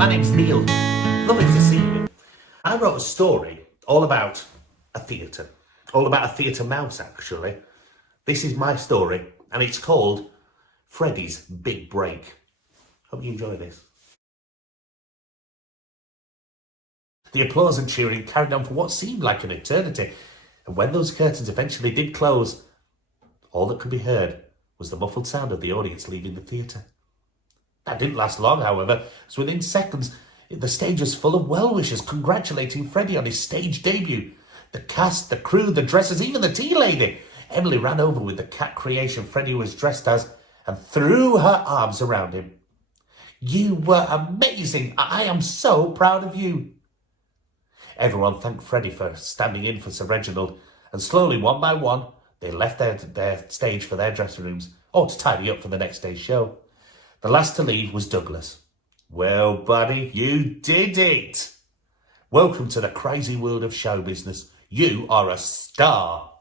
My name's Neil. Lovely to see you. I wrote a story all about a theatre. All about a theatre mouse, actually. This is my story, and it's called Freddy's Big Break. Hope you enjoy this. The applause and cheering carried on for what seemed like an eternity, and when those curtains eventually did close, all that could be heard was the muffled sound of the audience leaving the theatre. That didn't last long, however, as within seconds, the stage was full of well-wishers congratulating Freddy on his stage debut. The cast, the crew, the dressers, even the tea lady. Emily ran over with the cat creation Freddy was dressed as and threw her arms around him. "You were amazing! I am so proud of you!" Everyone thanked Freddy for standing in for Sir Reginald, and slowly, one by one, they left their stage for their dressing rooms, or to tidy up for the next day's show. The last to leave was Douglas. "Well, buddy, you did it! Welcome to the crazy world of show business. You are a star."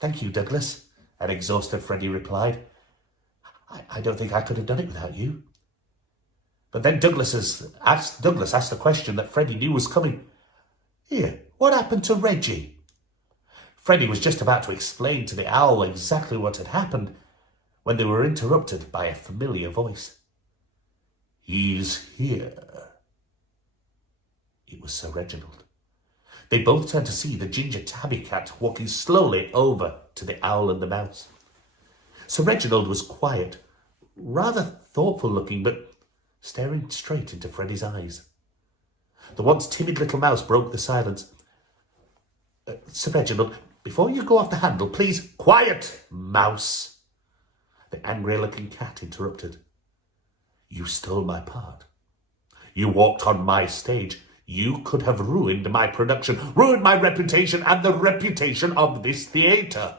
"Thank you, Douglas," an exhausted Freddy replied. I don't think I could have done it without you." But then Douglas asked the question that Freddy knew was coming. "Here, what happened to Reggie?" Freddy was just about to explain to the owl exactly what had happened when they were interrupted by a familiar voice. "He's here." It was Sir Reginald. They both turned to see the ginger tabby cat walking slowly over to the owl and the mouse. Sir Reginald was quiet, rather thoughtful looking, but staring straight into Freddy's eyes. The once timid little mouse broke the silence. "Sir Reginald, before you go off the handle, please—" "Quiet, mouse!" The angry-looking cat interrupted. "You stole my part. You walked on my stage. You could have ruined my production, ruined my reputation and the reputation of this theatre."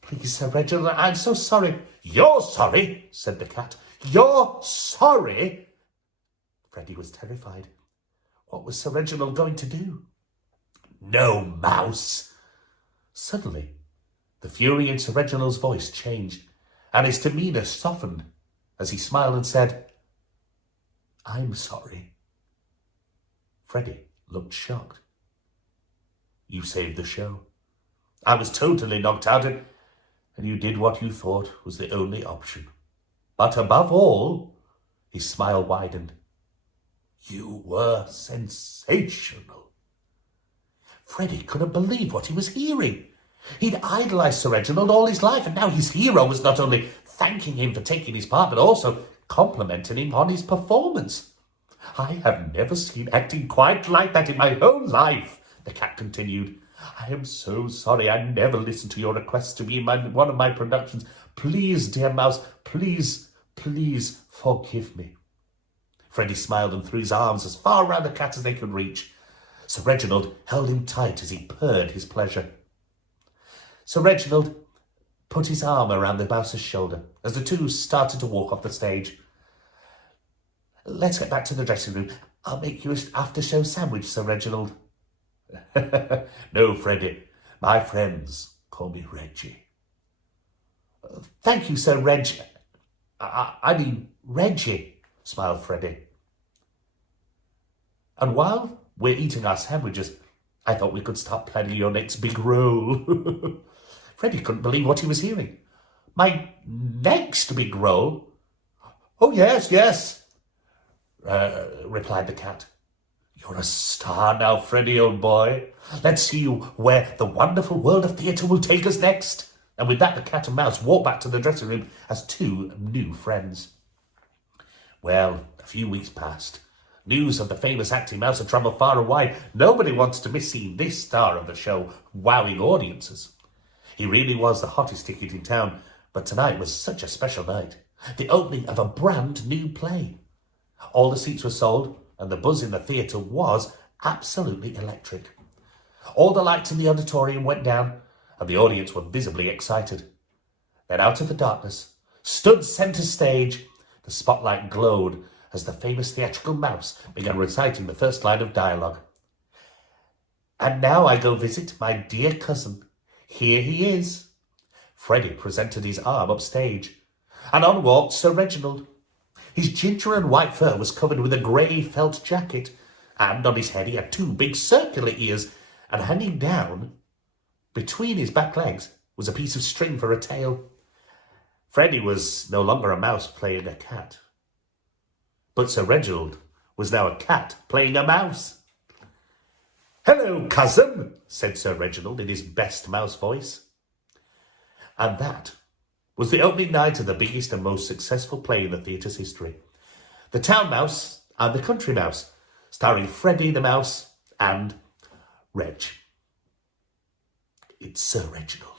"Please, Sir Reginald, I'm so sorry." "You're sorry," said the cat. "You're sorry?" Freddy was terrified. What was Sir Reginald going to do? "No, mouse." Suddenly, the fury in Sir Reginald's voice changed, and his demeanour softened as he smiled and said, "I'm sorry." Freddy looked shocked. "You saved the show. I was totally knocked out, and you did what you thought was the only option. But above all," his smile widened, "you were sensational." Freddy couldn't believe what he was hearing. He'd idolised Sir Reginald all his life, and now his hero was not only thanking him for taking his part, but also complimenting him on his performance. "I have never seen acting quite like that in my whole life," the cat continued. "I am so sorry I never listened to your request to be in one of my productions. Please, dear mouse, please forgive me." Freddy smiled and threw his arms as far around the cat as they could reach. Sir Reginald held him tight as he purred his pleasure. Sir Reginald put his arm around the mouse's shoulder as the two started to walk off the stage. "Let's get back to the dressing room. I'll make you an after-show sandwich, Sir Reginald." "No, Freddy. My friends call me Reggie." "Thank you, Sir I mean Reggie," smiled Freddy. "And while we're eating our sandwiches, I thought we could start planning your next big role." Freddy couldn't believe what he was hearing. "My next big role?" "Oh, yes, replied the cat. "You're a star now, Freddy, old boy. Let's see where the wonderful world of theatre will take us next." And with that, the cat and mouse walked back to the dressing room as two new friends. Well, a few weeks passed. News of the famous acting mouse had travelled far and wide. Nobody wanted to miss seeing this star of the show wowing audiences. He really was the hottest ticket in town, but tonight was such a special night. The opening of a brand new play. All the seats were sold, and the buzz in the theatre was absolutely electric. All the lights in the auditorium went down, and the audience were visibly excited. Then out of the darkness, stood centre stage, the spotlight glowed as the famous theatrical mouse began reciting the first line of dialogue. "And now I go visit my dear cousin. Here he is." Freddy presented his arm upstage, and on walked Sir Reginald. His ginger and white fur was covered with a grey felt jacket, and on his head he had 2 big circular ears, and hanging down between his back legs was a piece of string for a tail. Freddy was no longer a mouse playing a cat, but Sir Reginald was now a cat playing a mouse. "Hello, cousin," said Sir Reginald in his best mouse voice. And that was the opening night of the biggest and most successful play in the theatre's history, The Town Mouse and the Country Mouse, starring Freddy the Mouse and Reg. It's Sir Reginald.